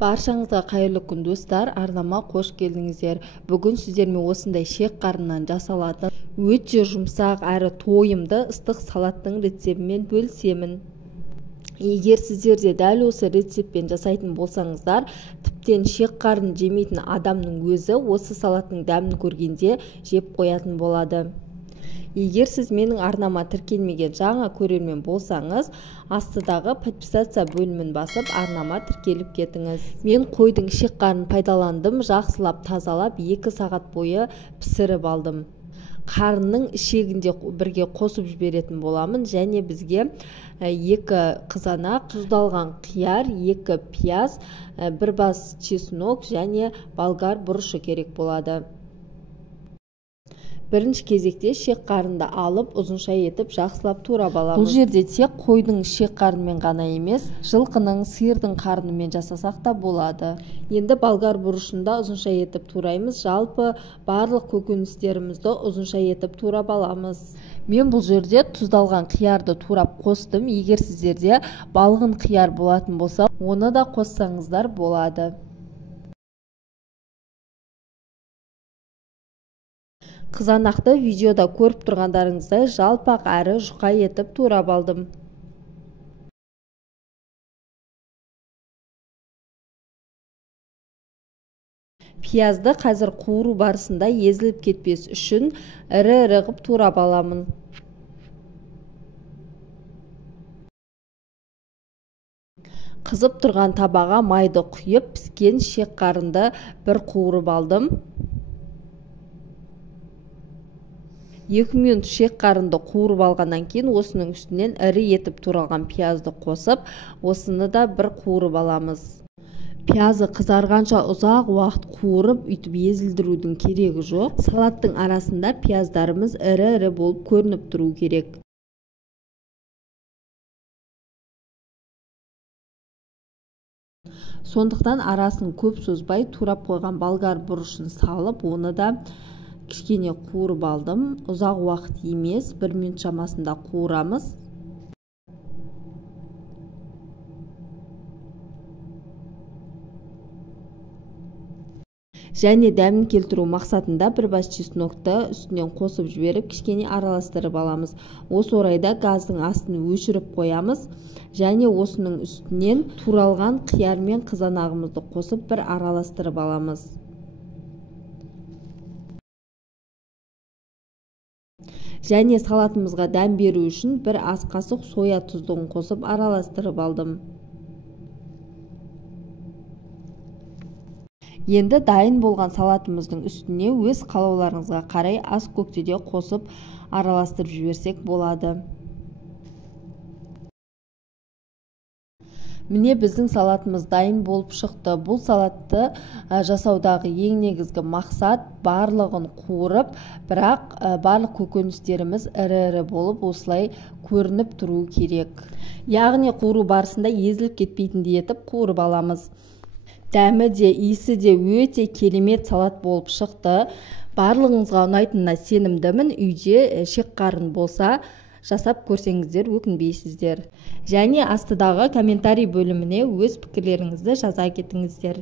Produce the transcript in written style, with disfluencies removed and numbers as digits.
Баршаңызға қайырлы күн достар, арнама қош келдіңіздер. Бүгін сіздермен осындай шек қарыннан жасалатын өте жұмсақ әрі тойымды ыстық салаттың рецептімен бөлісемін. Егер сіздер де дәл осы рецептпен жасайтын болсаңыздар, тіптен шек қарын жемейтін адамның өзі осы салаттың дәмін көргенде жеп қоятын болады. Егер сіз менің арнама тіркелмеген жаңа көрермен болсаңыз, астыдағы подписаться бөлімін басып, арнама тіркеліп кетіңіз. Мен қойдың шек қарынын пайдаландым, жақсылап тазалап 2 сағат бойы пісіріп алдым. Қарынның ішегінде бірге қосып жіберетін боламын, және бізге 2 қызанақ, тұздалған қияр, 2 пияз, 1 бас чеснок және болгар бұрышы керек болады. Бірінші кезекте шек қарынды алып, ұзынша етіп жақсылап турап аламыз. Бұл жерде тек қойдың шек қарынымен ғана емес, жылқының, сиырдың қарынымен жасасақ та болады. Енді болгар бұрышында ұзынша етіп тураймыз. Жалпы барлық көкөністерімізді ұзынша етіп турап аламыз. Мен бұл жерде тұздалған қиярды турап қостым. Егер сіздерде балғын қияр болатын болса, оны да қоссаңыздар болады. Қызанақты видеода көріп тұрғандарыңыздай жалпақ әрі жұқа етіп турап алдым. Пиязды қазір қуыру барысында езіліп кетпес үшін ірі-ірі қып турап аламын. Қызып тұрған табаға майды құйып, піскен шек қарынды бір қуырып алдым. 2 минут шек қарынды қуырып алғаннан кейін осының үстінен ірі етіп туралған пиязды қосып, осыны да бір қуырып аламыз. Пиязы қызарғанша ұзақ уақыт қуырып, үйтіп езілдірудің керегі жоқ. Салаттың арасында пияздарымыз ірі-ірі болып көрініп тұру керек. Сондықтан арасын көп созбай турап қойған болгар бұрышын салып, оны да кішкене қуырып алдым. Ұзақ уақыт емес, 1 минут шамасында қуырамыз. Және дәмін келтіру мақсатында 1 бас чеснокты үстінен қосып жіберіп, кішкене араластырып аламыз. Осы орайда газдың астын өшіріп қоямыз. Және осының үстінен туралған қияр мен қызанағымызды қосып бір араластырып аламыз. Және салатымызға дәм беру үшін 1 ас қасық соя тұздығын қосып араластырып алдым. Енді дайын болған салатымыздың үстіне өз қалауларыңызға қарай ас көктеде қосып араластырып жіберсек болады. Міне біздің салатымыз дайын болып шықты. Бұл салатты жасаудағы ең негізгі мақсат барлығын қуырып, бірақ барлық көкөністеріміз ірі-ірі болып осылай көрініп тұру керек. Яғни қуыру барысында езіліп кетпейтіндей етіп қуырып аламыз. Дәмі де, иісі де өте керемет салат болып шықты. Барлығыңызға ұнайтынына сенімдімін. Үйде шек қарын болса, жасап көрсеңіздер өкінбейсіздер. Және астыдағы комментарий бөліміне өз пікірлеріңізді жаза кетіңіздер.